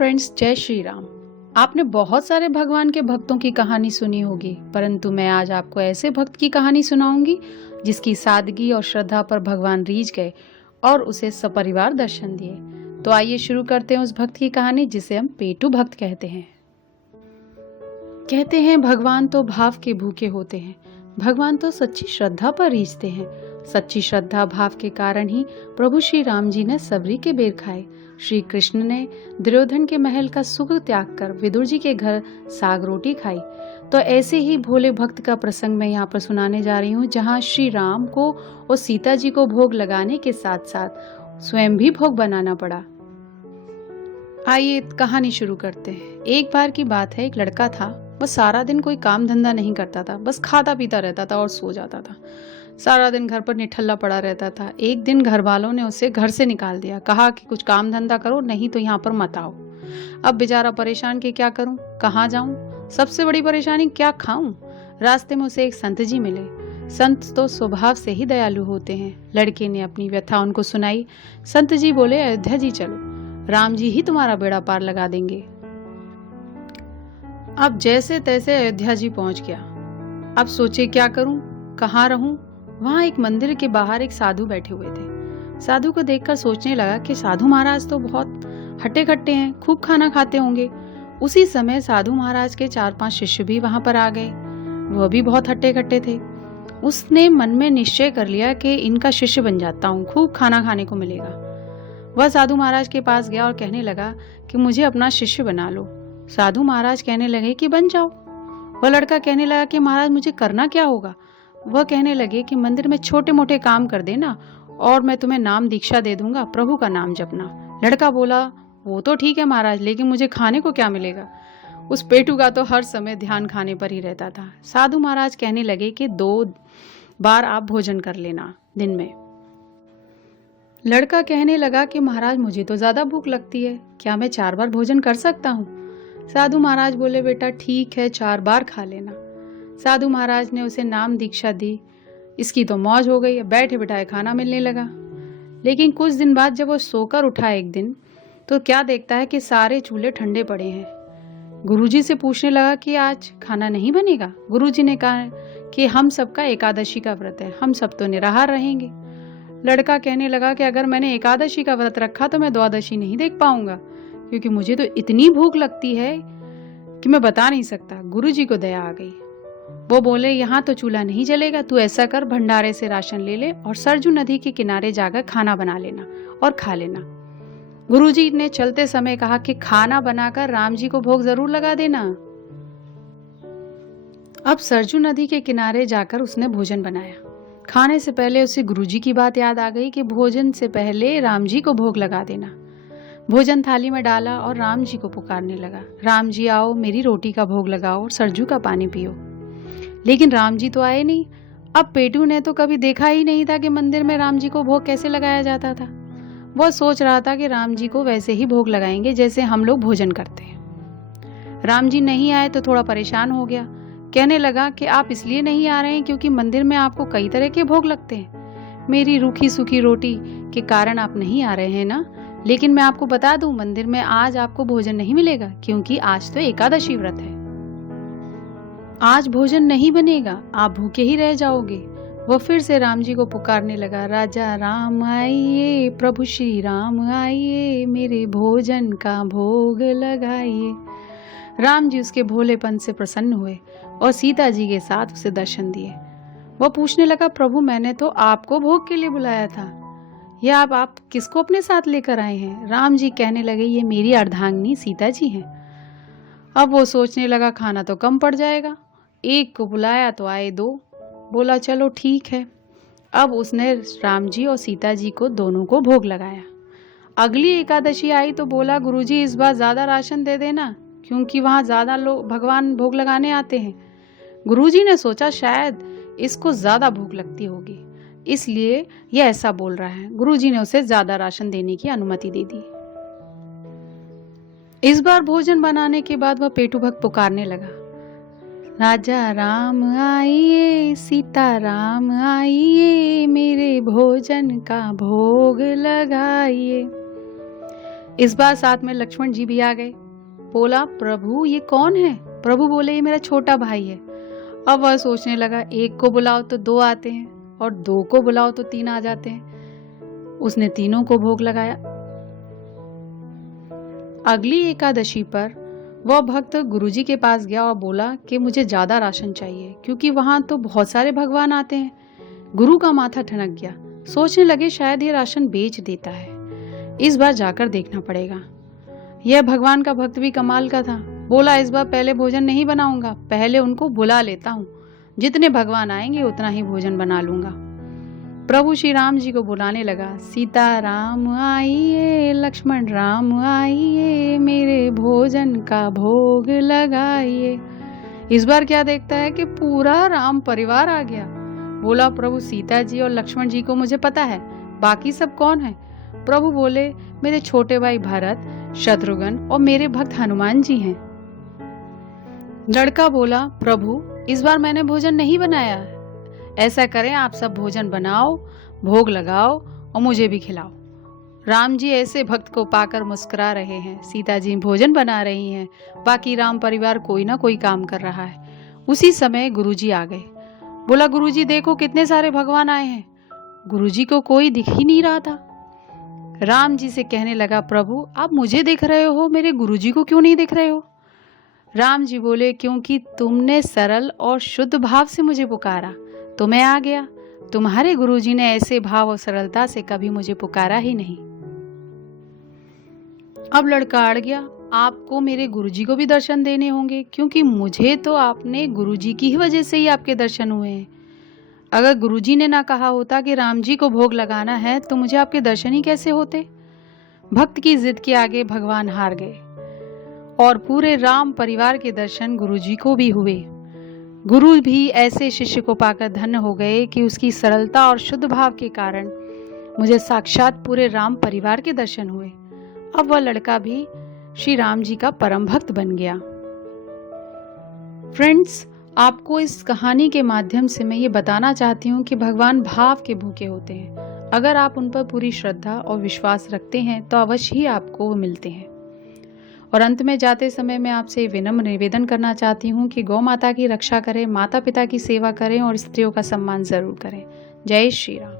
Friends, जय श्री राम। आपने बहुत सारे भगवान के भक्तों की कहानी सुनी होगी, परंतु मैं आज आपको ऐसे भक्त की कहानी सुनाऊंगी जिसकी सादगी और श्रद्धा पर भगवान रीझ गए और उसे सपरिवार दर्शन दिए। तो आइए शुरू करते हैं उस भक्त की कहानी जिसे हम पेटू भक्त कहते हैं। कहते हैं भगवान तो भाव के भूखे होते हैं, भगवान तो सच्ची श्रद्धा पर रीझते हैं। सच्ची श्रद्धा भाव के कारण ही प्रभु श्री राम जी ने सबरी के बेर खाए। श्री कृष्ण ने दुर्योधन के महल का सुख त्याग कर विदुर जी के घर साग रोटी खाई। तो ऐसे ही भोले भक्त का प्रसंग मैं यहाँ पर सुनाने जा रही हूँ, जहाँ श्री राम को और सीता जी को भोग लगाने के साथ साथ स्वयं भी भोग बनाना पड़ा। आइए कहानी शुरू करते हैं। एक बार की बात है, एक लड़का था। वह सारा दिन कोई काम धंधा नहीं करता था, बस खाता पीता रहता था और सो जाता था। सारा दिन घर पर निठल्ला पड़ा रहता था। एक दिन घर वालों ने उसे घर से निकाल दिया, कहा कि कुछ काम धंधा करो, नहीं तो यहाँ पर मत आओ। अब बेचारा परेशान कि क्या करूं, कहाँ जाऊं, सबसे बड़ी परेशानी क्या खाऊं। रास्ते में उसे एक संत जी मिले। संत तो स्वभाव से ही दयालु होते हैं। लड़के ने अपनी व्यथा उनको सुनाई। संत जी बोले, अयोध्या जी चलो, राम जी ही तुम्हारा बेड़ा पार लगा देंगे। अब जैसे तैसे अयोध्या जी पहुंच गया। अब सोचे क्या करूं, कहाँ रहूं। वहां एक मंदिर के बाहर एक साधु बैठे हुए थे। साधु को देखकर सोचने लगा कि साधु महाराज तो बहुत हट्टे खट्टे हैं, खूब खाना खाते होंगे। उसी समय साधु महाराज के 4-5 शिष्य भी वहां पर आ गए। वह भी बहुत हट्टे खट्टे थे। उसने मन में निश्चय कर लिया कि इनका शिष्य बन जाता हूँ, खूब खाना खाने को मिलेगा। वह साधु महाराज के पास गया और कहने लगा कि मुझे अपना शिष्य बना लो। साधु महाराज कहने लगे कि बन जाओ। वह लड़का कहने लगा कि महाराज मुझे करना क्या होगा। वह कहने लगे कि मंदिर में छोटे मोटे काम कर देना और मैं तुम्हें नाम दीक्षा दे दूंगा, प्रभु का नाम जपना। लड़का बोला, वो तो ठीक है महाराज, लेकिन मुझे खाने को क्या मिलेगा। उस पेटू का तो हर समय ध्यान खाने पर ही रहता था। साधु महाराज कहने लगे कि 2 बार आप भोजन कर लेना दिन में। लड़का कहने लगा कि महाराज मुझे तो ज्यादा भूख लगती है, क्या मैं 4 बार भोजन कर सकता हूँ। साधु महाराज बोले, बेटा ठीक है, 4 बार खा लेना। साधु महाराज ने उसे नाम दीक्षा दी। इसकी तो मौज हो गई, बैठे बिठाए खाना मिलने लगा। लेकिन कुछ दिन बाद जब वो सोकर उठा एक दिन, तो क्या देखता है कि सारे चूल्हे ठंडे पड़े हैं। गुरुजी से पूछने लगा कि आज खाना नहीं बनेगा। गुरुजी ने कहा कि हम सबका एकादशी का व्रत है, हम सब तो निराहार रहेंगे। लड़का कहने लगा कि अगर मैंने एकादशी का व्रत रखा तो मैं द्वादशी नहीं देख पाऊंगा, क्योंकि मुझे तो इतनी भूख लगती है कि मैं बता नहीं सकता। गुरुजी को दया आ गई। वो बोले, यहाँ तो चूल्हा नहीं जलेगा, तू ऐसा कर, भंडारे से राशन ले ले और सरजू नदी के किनारे जाकर खाना बना लेना और खा लेना। गुरुजी ने चलते समय कहा कि खाना बनाकर राम जी को भोग जरूर लगा देना। अब सरजू नदी के किनारे जाकर उसने भोजन बनाया। खाने से पहले उसे गुरुजी की बात याद आ गई कि भोजन से पहले राम जी को भोग लगा देना। भोजन थाली में डाला और राम जी को पुकारने लगा, राम जी आओ, मेरी रोटी का भोग लगाओ और सरजू का पानी पियो। लेकिन राम जी तो आए नहीं। अब पेटू ने तो कभी देखा ही नहीं था कि मंदिर में राम जी को भोग कैसे लगाया जाता था। वह सोच रहा था कि राम जी को वैसे ही भोग लगाएंगे जैसे हम लोग भोजन करते हैं। राम जी नहीं आए तो थोड़ा परेशान हो गया। कहने लगा कि आप इसलिए नहीं आ रहे हैं क्योंकि मंदिर में आपको कई तरह के भोग लगते हैं। मेरी रूखी सूखी रोटी के कारण आप नहीं आ रहे हैं ना। लेकिन मैं आपको बता दूं, मंदिर में आज आपको भोजन नहीं मिलेगा, क्योंकि आज तो एकादशी व्रत है। आज भोजन नहीं बनेगा, आप भूखे ही रह जाओगे। वह फिर से राम जी को पुकारने लगा, राजा राम आइए, प्रभु श्री राम आइए, मेरे भोजन का भोग लगाइए। राम जी उसके भोलेपन से प्रसन्न हुए और सीता जी के साथ उसे दर्शन दिए। वह पूछने लगा, प्रभु मैंने तो आपको भोग के लिए बुलाया था, यह आप किसको अपने साथ लेकर आए हैं। राम जी कहने लगे, ये मेरी अर्धांगिनी सीता जी हैं। अब वो सोचने लगा खाना तो कम पड़ जाएगा, एक को बुलाया तो आए 2। बोला चलो ठीक है। अब उसने राम जी और सीता जी को दोनों को भोग लगाया। अगली एकादशी आई तो बोला, गुरुजी इस बार ज्यादा राशन दे देना, क्योंकि वहां ज्यादा लोग भगवान भोग लगाने आते हैं। गुरुजी ने सोचा शायद इसको ज्यादा भूख लगती होगी, इसलिए यह ऐसा बोल रहा है। गुरुजी ने उसे ज्यादा राशन देने की अनुमति दे दी। इस बार भोजन बनाने के बाद वह पेटू भक्त पुकारने लगा, राजा राम आइए, सीता राम आइए, मेरे भोजन का भोग लगाइए। इस बार साथ में लक्ष्मण जी भी आ गए। बोला, प्रभु ये कौन है? प्रभु बोले, ये मेरा छोटा भाई है। अब वह सोचने लगा, एक को बुलाओ तो दो आते हैं और दो को बुलाओ तो तीन आ जाते हैं। उसने तीनों को भोग लगाया। अगली एकादशी पर वह भक्त गुरुजी के पास गया और बोला कि मुझे ज्यादा राशन चाहिए, क्योंकि वहां तो बहुत सारे भगवान आते हैं। गुरु का माथा ठनक गया। सोचने लगे, शायद ये राशन बेच देता है, इस बार जाकर देखना पड़ेगा। यह भगवान का भक्त भी कमाल का था। बोला, इस बार पहले भोजन नहीं बनाऊंगा, पहले उनको बुला लेता हूँ। जितने भगवान आएंगे उतना ही भोजन बना लूंगा। प्रभु श्री राम जी को बुलाने लगा। सीता राम आइए, लक्ष्मण राम आइए, मेरे भोजन का भोग लगाइए। इस बार क्या देखता है कि पूरा राम परिवार आ गया। बोला, प्रभु सीता जी और लक्ष्मण जी को मुझे पता है, बाकी सब कौन है? प्रभु बोले, मेरे छोटे भाई भरत, शत्रुघ्न और मेरे भक्त हनुमान जी हैं। लड़का बोला, प्रभु इस बार मैंने भोजन नहीं बनाया। ऐसा करें, आप सब भोजन बनाओ, भोग लगाओ और मुझे भी खिलाओ। राम जी ऐसे भक्त को पाकर मुस्कुरा रहे हैं। सीता जी भोजन बना रही हैं। बाकी राम परिवार कोई ना कोई काम कर रहा है। उसी समय गुरुजी आ गए। बोला, गुरुजी देखो कितने सारे भगवान आए हैं। गुरुजी को कोई दिख ही नहीं रहा था। राम जी से कहने लगा, प्रभु आप मुझे देख रहे हो, मेरे गुरुजी को क्यों नहीं देख रहे हो? राम जी बोले, क्योंकि तुमने सरल और शुद्ध भाव से मुझे पुकारा तो मैं आ गया। तुम्हारे गुरुजी ने ऐसे भाव और सरलता से कभी मुझे पुकारा ही नहीं। अब लड़का अड़ गया। आपको मेरे गुरुजी को भी दर्शन देने होंगे, क्योंकि मुझे तो आपने गुरुजी की ही वजह से ही आपके दर्शन हुए हैं। अगर गुरुजी ने ना कहा होता कि राम जी को भोग लगाना है तो मुझे आपके दर्शन ही कैसे होते? भक्त की जिद के आगे भगवान हार गए और पूरे राम परिवार के दर्शन गुरुजी को भी हुए। गुरु भी ऐसे शिष्य को पाकर धन्य हो गए कि उसकी सरलता और शुद्ध भाव के कारण मुझे साक्षात पूरे राम परिवार के दर्शन हुए। अब वह लड़का भी श्री राम जी का परम भक्त बन गया। फ्रेंड्स, आपको इस कहानी के माध्यम से मैं ये बताना चाहती हूँ कि भगवान भाव के भूखे होते हैं। अगर आप उन पर पूरी श्रद्धा और विश्वास रखते हैं तो अवश्य ही आपको वो मिलते हैं। और अंत में जाते समय मैं आपसे विनम्र निवेदन करना चाहती हूँ कि गौ माता की रक्षा करें, माता पिता की सेवा करें और स्त्रियों का सम्मान जरूर करें। जय श्री राम।